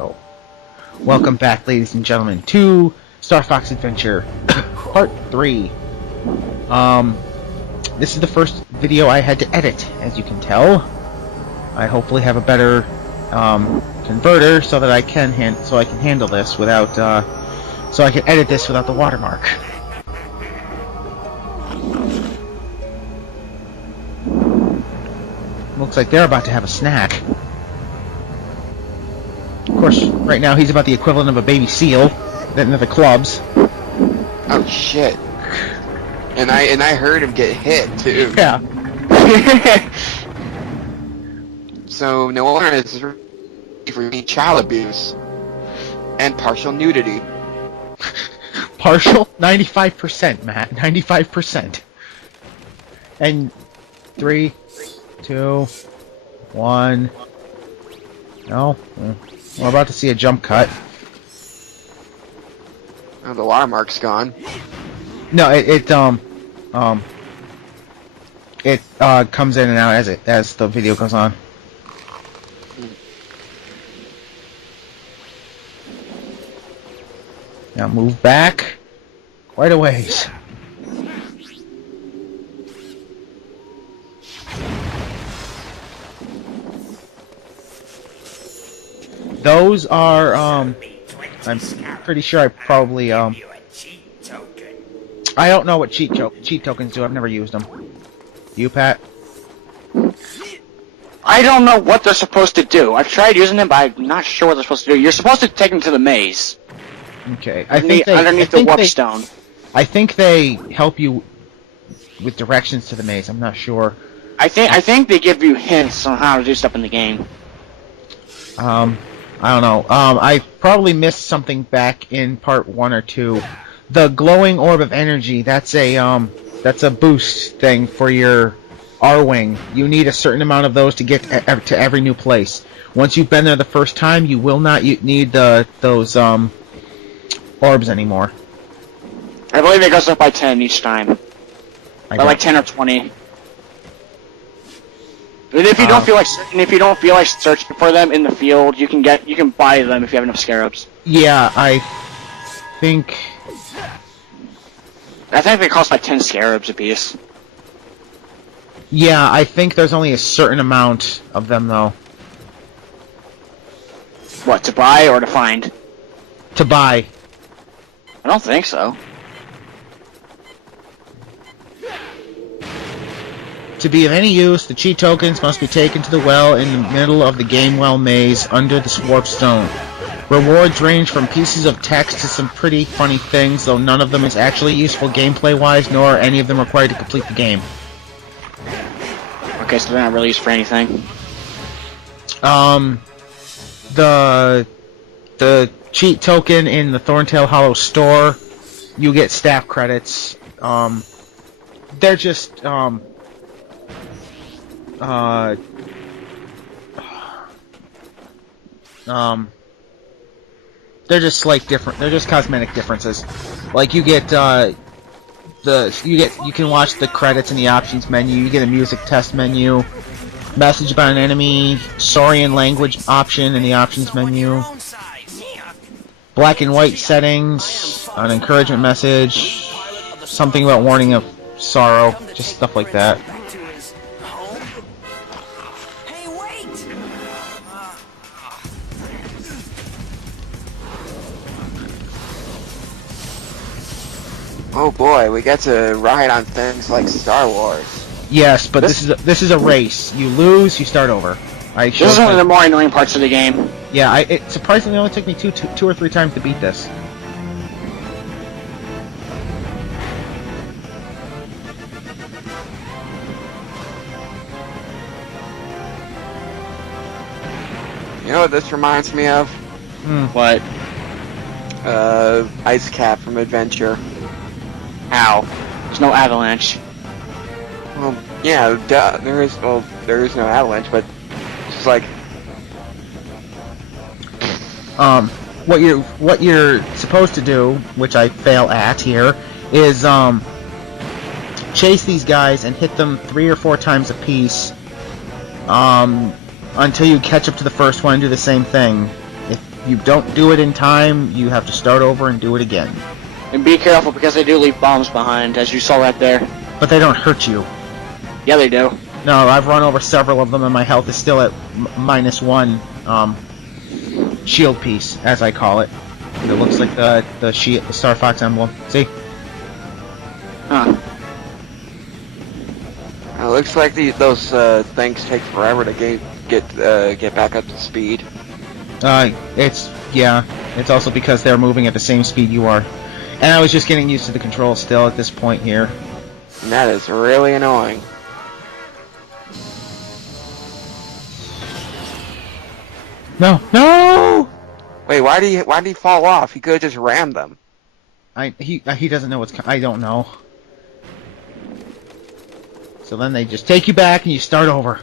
Oh. Welcome back, ladies and gentlemen, to StarFox Adventure Part 3. This is the first video I had to edit, as you can tell. I hopefully have a better converter so that I can handle this without so I can edit this without the watermark. Looks like they're about to have a snack. Of course, right now he's about the equivalent of a baby seal into the clubs. Oh shit! And I heard him get hit too. Yeah. So no wonder it's for me child abuse and partial nudity. Partial? 95%, Matt. 95%. And 3, 2, 1. No. We're about to see a jump cut. Oh, the watermark's gone. No, it comes in and out as the video goes on. Now move back quite a ways. Those are I'm pretty sure I probably I don't know what cheat tokens do. I've never used them. You, Pat? I don't know what they're supposed to do. I've tried using them, but I'm not sure what they're supposed to do. You're supposed to take them to the maze. Okay. Underneath the warp stone. I think they help you with directions to the maze. I'm not sure. I think they give you hints on how to do stuff in the game. I don't know. I probably missed something back in part 1 or 2. The glowing orb of energy, that's a boost thing for your R-Wing. You need a certain amount of those to get to every new place. Once you've been there the first time, you will not need those orbs anymore. I believe it goes up by 10 each time. By like 10 or 20. And if you don't feel like searching for them in the field, you can buy them if you have enough scarabs. Yeah, I think they cost like 10 scarabs apiece. Yeah, I think there's only a certain amount of them though. What, to buy or to find? To buy. I don't think so. To be of any use, the cheat tokens must be taken to the well in the middle of the game well maze under the warp stone. Rewards range from pieces of text to some pretty funny things, though none of them is actually useful gameplay-wise, nor are any of them required to complete the game. Okay, so they're not really used for anything. The cheat token in the Thorntail Hollow store, you get staff credits. They're just they're just like different. They're just cosmetic differences. Like you get you can watch the credits in the options menu. You get a music test menu, message about an enemy, Saurian language option in the options menu, black and white settings, an encouragement message, something about warning of sorrow, just stuff like that. Oh boy, we get to ride on things like Star Wars. Yes, but this is a race. You lose, you start over. This is one of the more annoying parts of the game. Yeah, it surprisingly only took me two or three times to beat this. You know what this reminds me of? What? Ice Cap from Adventure. How? There's no avalanche. Well, yeah, there is no avalanche, but it's just like what you're supposed to do, which I fail at here, is chase these guys and hit them 3 or 4 times a piece until you catch up to the first one and do the same thing. you don't do it in time, you have to start over and do it again. And be careful because they do leave bombs behind, as you saw right there. But they don't hurt you. Yeah, they do. No, I've run over several of them, and my health is still at -1 shield piece, as I call it. It looks like the StarFox emblem. See? Huh. It looks like those things take forever to get back up to speed. It's also because they're moving at the same speed you are. And I was just getting used to the controls still at this point here. And that is really annoying. No! Wait, why did he fall off? He could have just rammed them. He doesn't know what's I don't know. So then they just take you back and you start over.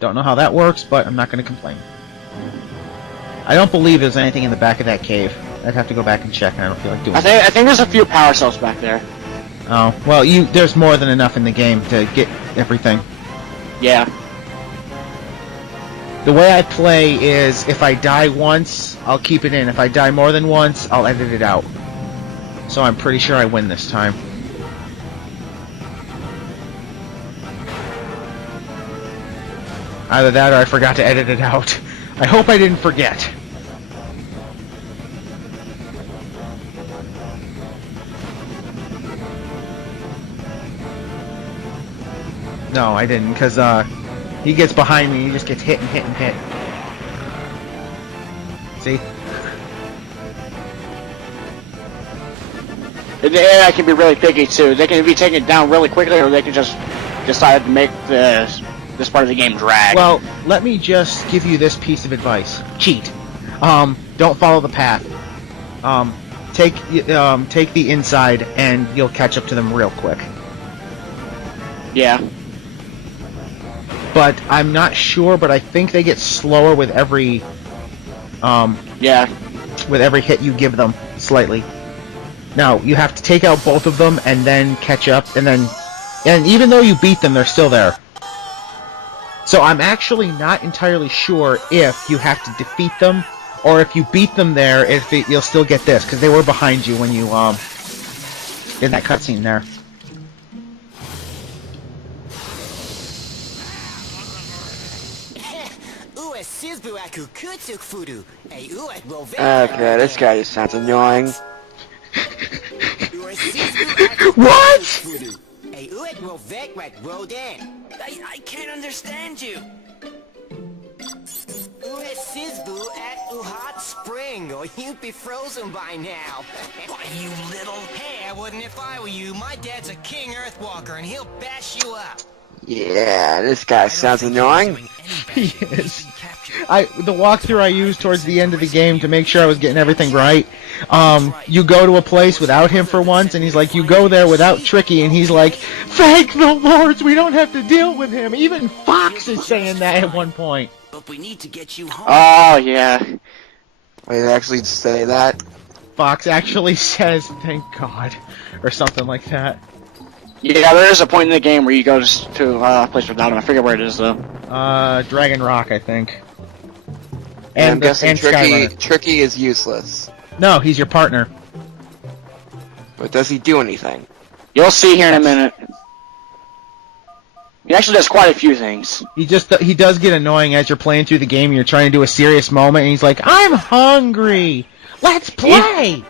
Don't know how that works, but I'm not going to complain. I don't believe there's anything in the back of that cave. I'd have to go back and check, and I don't feel like doing it. I think there's a few power cells back there. Oh, well, there's more than enough in the game to get everything. Yeah. The way I play is, if I die once, I'll keep it in. If I die more than once, I'll edit it out. So I'm pretty sure I win this time. Either that or I forgot to edit it out. I hope I didn't forget. No, I didn't, because he gets behind me and he just gets hit and hit and hit. See? The AI can be really picky too. They can be taken down really quickly, or they can just decide to make this part of the game drag. Well, let me just give you this piece of advice. Cheat. Don't follow the path. Take the inside, and you'll catch up to them real quick. Yeah. But I'm not sure, but I think they get slower with every with every hit you give them, slightly. Now, you have to take out both of them and then catch up, and even though you beat them, they're still there. So I'm actually not entirely sure if you have to defeat them, or if you beat them there, you'll still get this, because they were behind you when you, in that cutscene there. Okay, this guy just sounds annoying. What? I can't understand you. At hot spring, or you'd be frozen by now. Why, you little... Hey, I wouldn't if I were you. My dad's a king Earthwalker, and he'll bash you up. Yeah, this guy sounds annoying. He is. The walkthrough I used towards the end of the game to make sure I was getting everything right, you go to a place without him for once, and he's like, you go there without Tricky, and he's like, thank the lords, we don't have to deal with him. Even Fox is saying that at one point. But we need to get you home. Oh, yeah. Wait, they actually say that? Fox actually says, thank God, or something like that. Yeah, there is a point in the game where you go to a place without him. I forget where it is, though. Dragon Rock, I think. And I'm guessing Skyrunner. Tricky is useless. No, he's your partner. But does he do anything? You'll see here in a minute. He actually does quite a few things. He does get annoying as you're playing through the game and you're trying to do a serious moment, and he's like, I'm hungry! Let's play!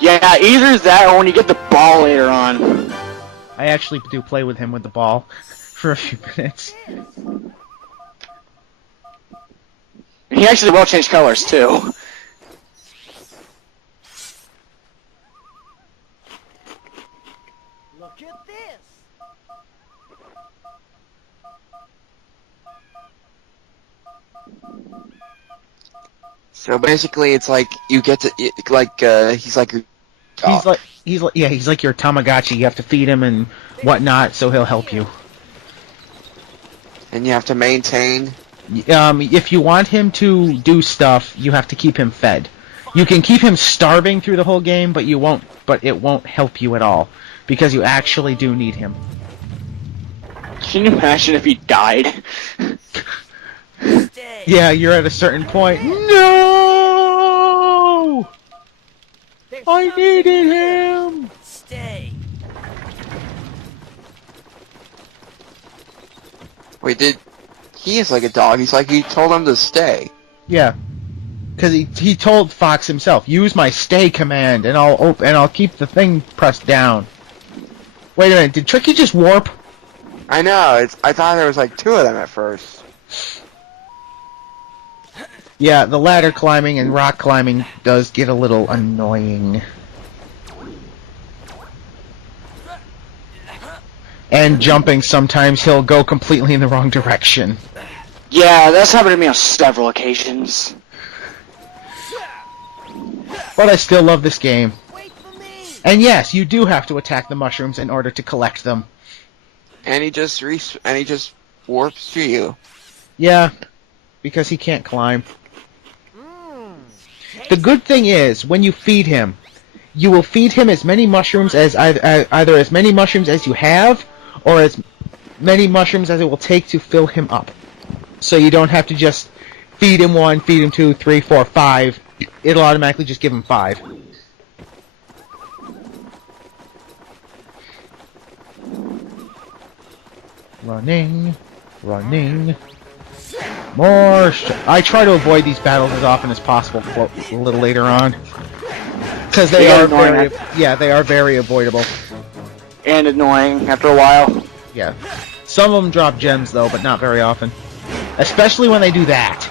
Yeah, either that or when you get the ball later on. I actually do play with him with the ball for a few minutes. He actually will change colors, too. Look at this. So basically, it's like you get to he's like He's like your Tamagotchi. You have to feed him and whatnot, so he'll help you. And you have to maintain. If you want him to do stuff, you have to keep him fed. You can keep him starving through the whole game, but you won't. But it won't help you at all because you actually do need him. Can you imagine if he died? Yeah, you're at a certain point. No. I needed him! Stay. Wait, he is like a dog. He's like, he told him to stay. Yeah. Because he told Fox himself, use my stay command and I'll keep the thing pressed down. Wait a minute, did Tricky just warp? I know, I thought there was like 2 of them at first. Yeah, the ladder climbing and rock climbing does get a little annoying. And jumping, sometimes he'll go completely in the wrong direction. Yeah, that's happened to me on several occasions. But I still love this game. Wait for me. And yes, you do have to attack the mushrooms in order to collect them. And he just warps to you. Yeah, because he can't climb. The good thing is, when you feed him, you will feed him as many mushrooms as either as many mushrooms as you have, or as many mushrooms as it will take to fill him up. So you don't have to just feed him 1, feed him 2, 3, 4, 5. It'll automatically just give him 5. Running, running. Marsh! I try to avoid these battles as often as possible a little later on. Because they are very avoidable. And annoying after a while. Yeah. Some of them drop gems though, but not very often. Especially when they do that.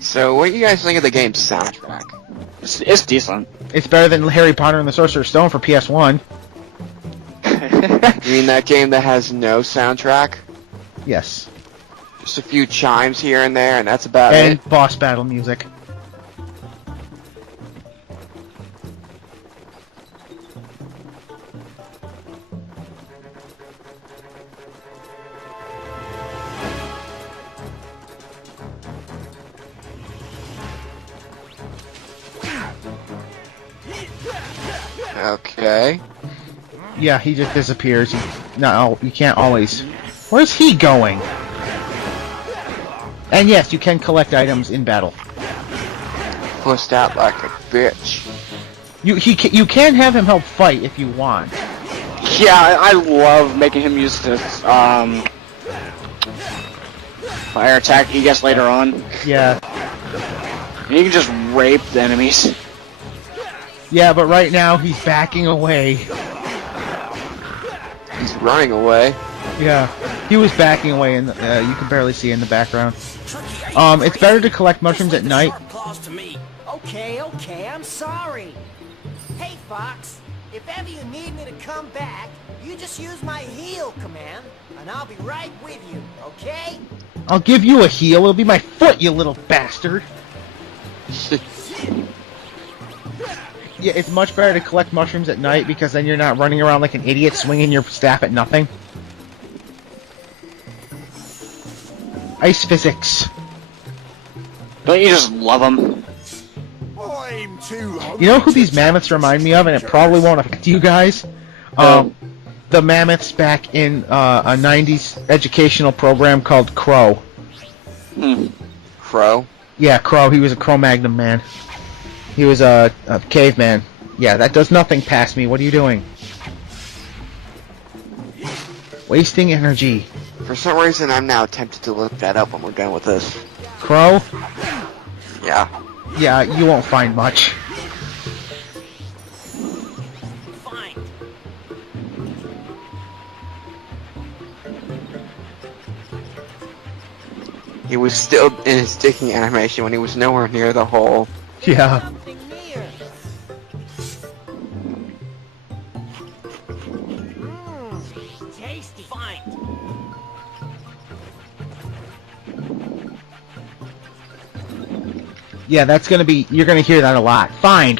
So, what do you guys think of the game's soundtrack? It's decent. It's better than Harry Potter and the Sorcerer's Stone for PS1. You mean that game that has no soundtrack? Yes. Just a few chimes here and there, and that's about And it? boss battle music. Okay. Yeah, he just disappears. You can't always. Where's he going? And yes, you can collect items in battle. Pushed out like a bitch. You can have him help fight if you want. Yeah, I love making him use this fire attack he gets later on. Yeah. And you can just rape the enemies. Yeah, but right now he's backing away. He's running away. Yeah, he was backing away, and you can barely see in the background. It's better to collect mushrooms at night. Okay, I'm sorry. Hey, Fox, if ever you need me to come back, you just use my heal command, and I'll be right with you, okay? I'll give you a heal. It'll be my foot, you little bastard. Yeah, it's much better to collect mushrooms at night because then you're not running around like an idiot swinging your staff at nothing. Ice physics. Don't you just love them? I'm too You know who these mammoths remind me of, and it probably won't affect you guys? The mammoths back in a 90s educational program called Crow. Crow? Yeah, Crow. He was a Cro-Magnon man. He was a caveman. Yeah, that does nothing past me. What are you doing? Wasting energy. For some reason, I'm now tempted to look that up when we're done with this. Crow? Yeah. Yeah, you won't find much. Fine. He was still in his digging animation when he was nowhere near the hole. Yeah. Something near. Tasty. Fine. Yeah, that's gonna be... You're gonna hear that a lot. Fine.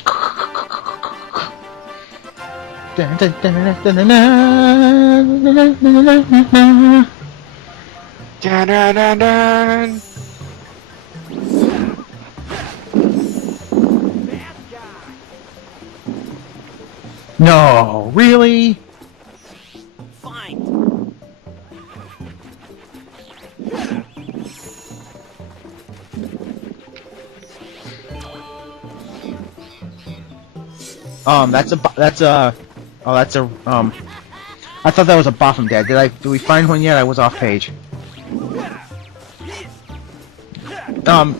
Dun, dun, dun, dun, dun, dun, dun. Dun, dun, dun, dun. No, really? Fine. I thought that was a Boffin Dad. Did we find one yet? I was off page.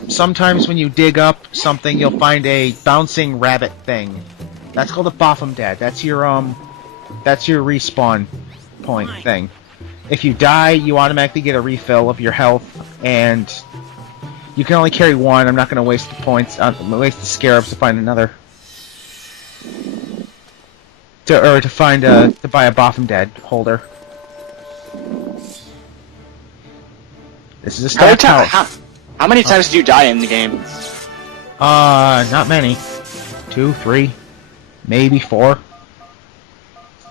Sometimes when you dig up something, you'll find a bouncing rabbit thing. That's called a Boffin Dad. That's your respawn point thing. If you die, you automatically get a refill of your health, and you can only carry one. I'm not going to waste the points, waste the scarabs to find another. To buy a Boffin Dad holder. This is a stacked house. How many times do you die in the game? Not many. 2, 3, maybe 4.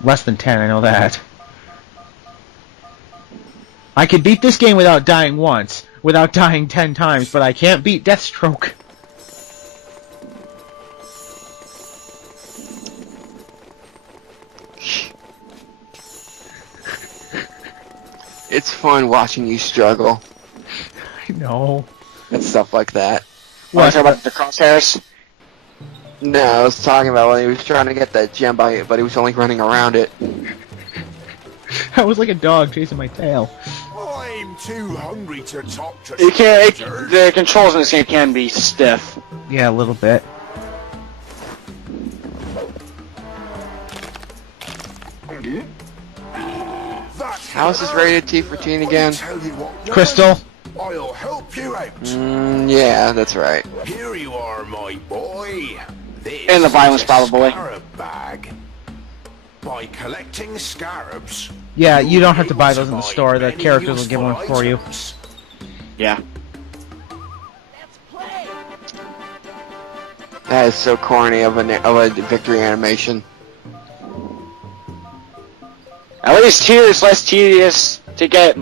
Less than 10, I know that. I could beat this game without dying once, without dying 10 times, but I can't beat Deathstroke. It's fun watching you struggle I know. and stuff like that. Want to talk about the crosshairs? No, I was talking about when he was trying to get that gem by it, but he was only running around it. I was like a dog chasing my tail. I'm too hungry to talk to You can't. strangers. The controls in this game can be stiff. Yeah, a little bit. That's How is this rated T for teen again? Tell you what, Crystal? I'll help you out. Yeah, that's right. Here you are, my boy. This And the violence, is a probably. Scarab bag. By collecting scarabs. Yeah, you don't have to buy you'll those in the find store. The many characters will give useful one for you. items. Yeah. Let's play. That is so corny of a victory animation. At least here it's less tedious to get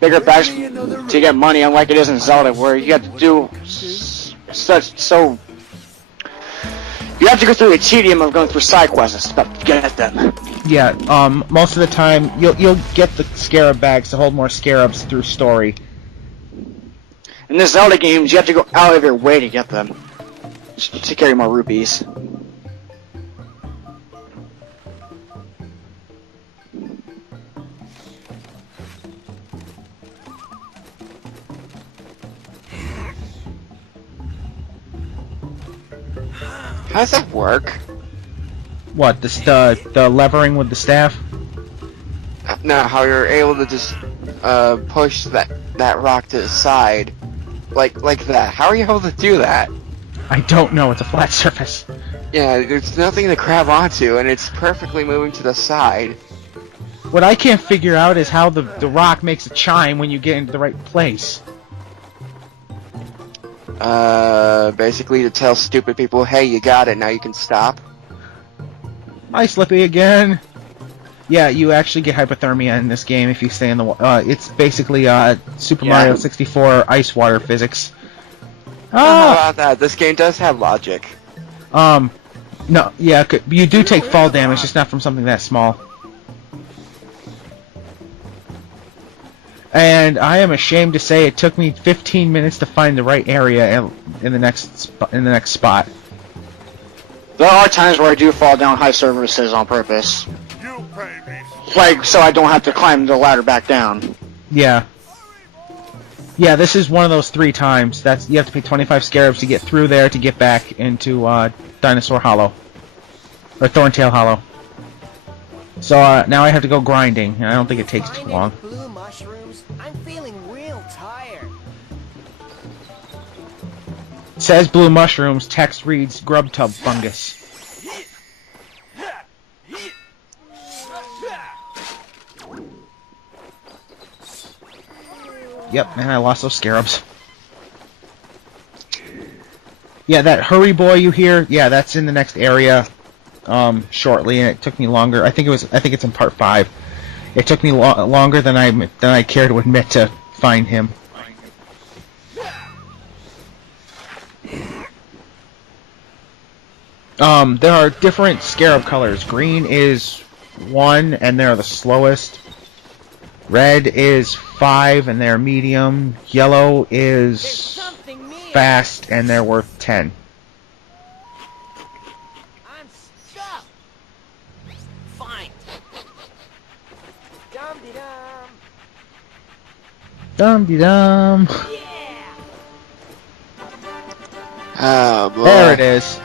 bigger bags to get money, unlike it is in Zelda, where you have to do you have to go through the tedium of going through side quests and stuff to get them. Yeah, most of the time you'll get the scarab bags to hold more scarabs through story. In the Zelda games, you have to go out of your way to get them to carry more rupees. How does that work? What, the levering with the staff? No, how you're able to just push that rock to the side, like that. How are you able to do that? I don't know, it's a flat surface. Yeah, there's nothing to grab onto, and it's perfectly moving to the side. What I can't figure out is how the rock makes a chime when you get into the right place. Basically to tell stupid people, hey, you got it, now you can stop. Hi, Slippy again. Yeah, you actually get hypothermia in this game if you stay in the it's basically Super Mario 64 ice water physics. How about that? This game does have logic. No, yeah, you do take fall damage, just not from something that small. And I am ashamed to say it took me 15 minutes to find the right area in the next spot. There are times where I do fall down high surfaces on purpose. You pay me. Like, so I don't have to climb the ladder back down. Yeah. Yeah, this is one of those 3 times. You have to pay 25 scarabs to get through there to get back into Dinosaur Hollow. Or Thorntail Hollow. So now I have to go grinding, and I don't think it takes too Finding long. blue mushrooms? I'm feeling real tired. It says blue mushrooms, text reads grub tub fungus. Yep, and I lost those scarabs. Yeah, that hurry boy you hear, yeah, that's in the next area shortly, and it took me longer. I think it's in part 5. It took me longer than I care to admit to find him. There are different scarab colors. Green is 1, and they're the slowest. Red is 5, and they're medium. Yellow There's is something near. fast, and they're worth 10. I'm stuck. Fine. Dum-de-dum. Dum-de-dum. Yeah. Oh boy. There it is.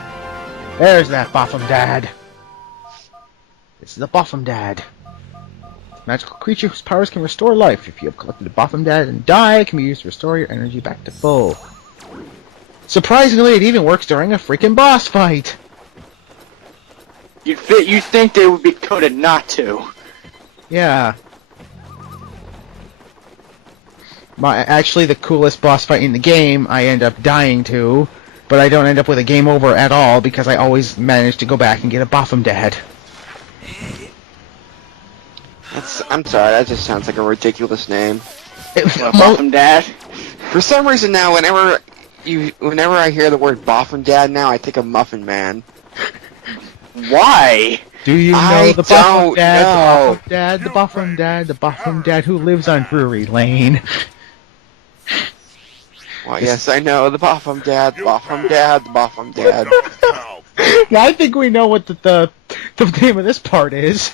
There's that Boffum Dad. This is the Boffum Dad. Magical creature whose powers can restore life. If you have collected a Boffum Dad and die, it can be used to restore your energy back to full. Surprisingly, it even works during a freaking boss fight. You'd think they would be coded not to. Yeah. Actually, the coolest boss fight in the game, I end up dying to, but I don't end up with a game over at all because I always manage to go back and get a Boffum Dad. I'm sorry, that just sounds like a ridiculous name. Boffum Dad. For some reason now, whenever I hear the word Boffin Dad now, I think of Muffin Man. Why? Do you know I the Boffum don't Dad, know. the Boffum Dad, the Boffum Dad, the Boffum Dad who lives on Brewery Lane? Well, yes, I know the Boffin Dad, the Boffin Dad, the Boffin Dad. Yeah, I think we know what the name of this part is.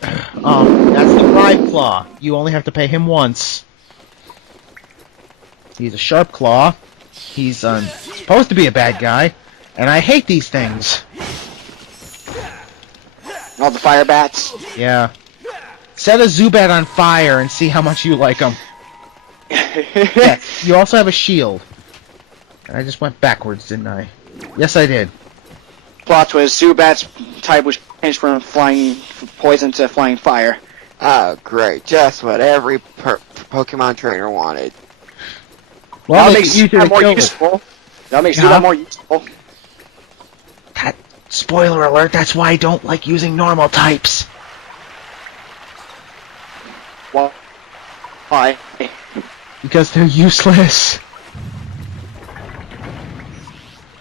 That's the Bribe Claw. You only have to pay him once. He's a Sharp Claw. He's supposed to be a bad guy, and I hate these things. All the fire bats. Yeah. Set a Zubat on fire and see how much you like him. Yeah, you also have a shield. And I just went backwards, didn't I? Yes, I did. Plot twist: Zubat's type was changed from flying poison to flying fire. Oh, great. Just what every Pokemon trainer wanted. Well, That make makes it easier to Zubat more kill it. useful. That makes Yeah. Zubat more useful. That, spoiler alert, that's why I don't like using normal types. Well, why? Because they're useless.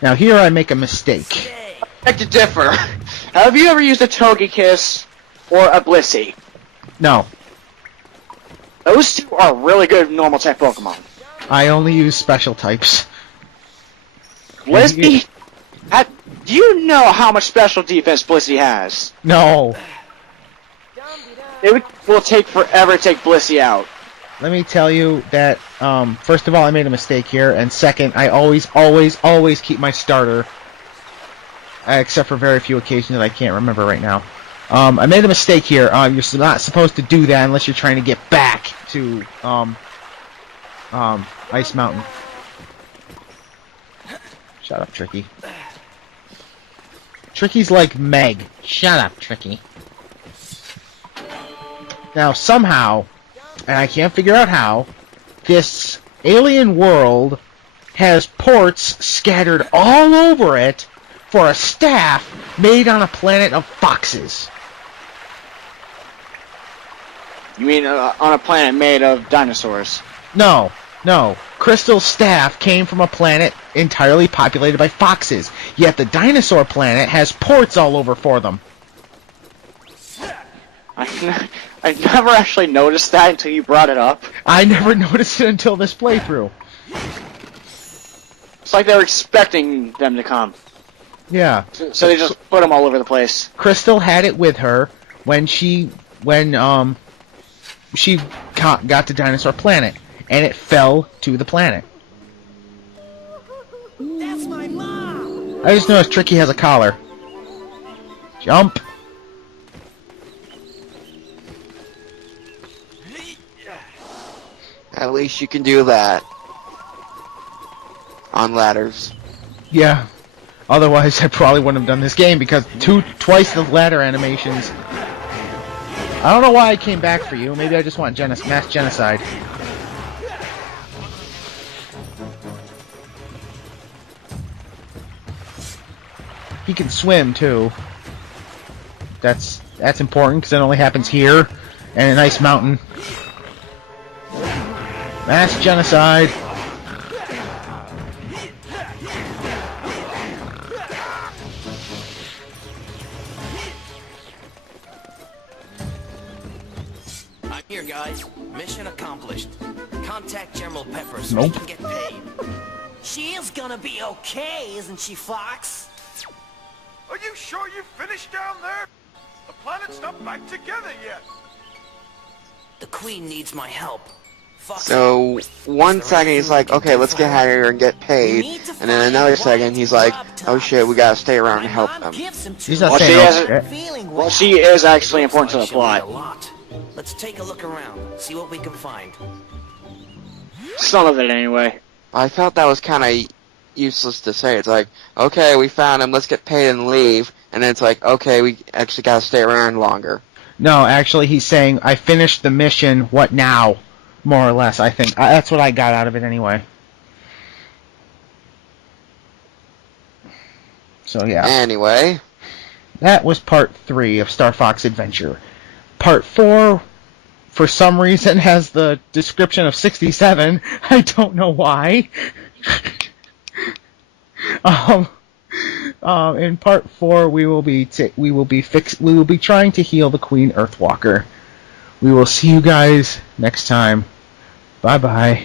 Now here I make a mistake. I beg to differ. Have you ever used a Togekiss or a Blissey? No, Those two are really good normal type Pokemon. I only use special types. Blissey? Do you know how much special defense Blissey has? No. It will take forever to take Blissey out. Let me tell you that, first of all, I made a mistake here, and second, I always keep my starter. Except for very few occasions that I can't remember right now. I made a mistake here. You're not supposed to do that unless you're trying to get back to, Ice Mountain. Shut up, Tricky. Tricky's like Meg. Shut up, Tricky. Now, somehow, and I can't figure out how, this alien world has ports scattered all over it for a staff made on a planet of foxes. You mean on a planet made of dinosaurs? No. Crystal's staff came from a planet entirely populated by foxes, yet the dinosaur planet has ports all over for them. I never actually noticed that until you brought it up. I never noticed it until this playthrough. It's like they were expecting them to come. Yeah. So they just put them all over the place. Crystal had it with her when she got to Dinosaur Planet, and it fell to the planet. That's my mom. I just noticed Tricky has a collar. Jump. At least you can do that. On ladders. Yeah. Otherwise, I probably wouldn't have done this game because twice the ladder animations. I don't know why I came back for you. Maybe I just want mass genocide. He can swim too. That's important because it only happens here and in Ice Mountain. Mass genocide. accomplished. Contact General Pepper so Nope. we can get paid. She is gonna be okay, isn't she, Fox? Are you sure you finished down there? The planet's not back together yet. The Queen needs my help. Fox, So, one second he's like, okay, let's get out of here and get paid. And then another second he's like, oh shit, we gotta stay around and help them. He's not Well, saying she no hasn't- shit. Well, she is actually important to the she'll need a plot. lot. Let's take a look around, see what we can find. Some of it, anyway. I felt that was kind of useless to say. It's like, okay, we found him, let's get paid and leave. And then it's like, okay, we actually gotta stay around longer. No, actually, he's saying, I finished the mission, what now? More or less, I think. That's what I got out of it anyway. So, yeah. Anyway, That was part 3 of StarFox Adventure. Part 4, for some reason, has the description of 67. I don't know why. In part 4, we will be trying to heal the Queen Earthwalker. We will see you guys next time. Bye bye.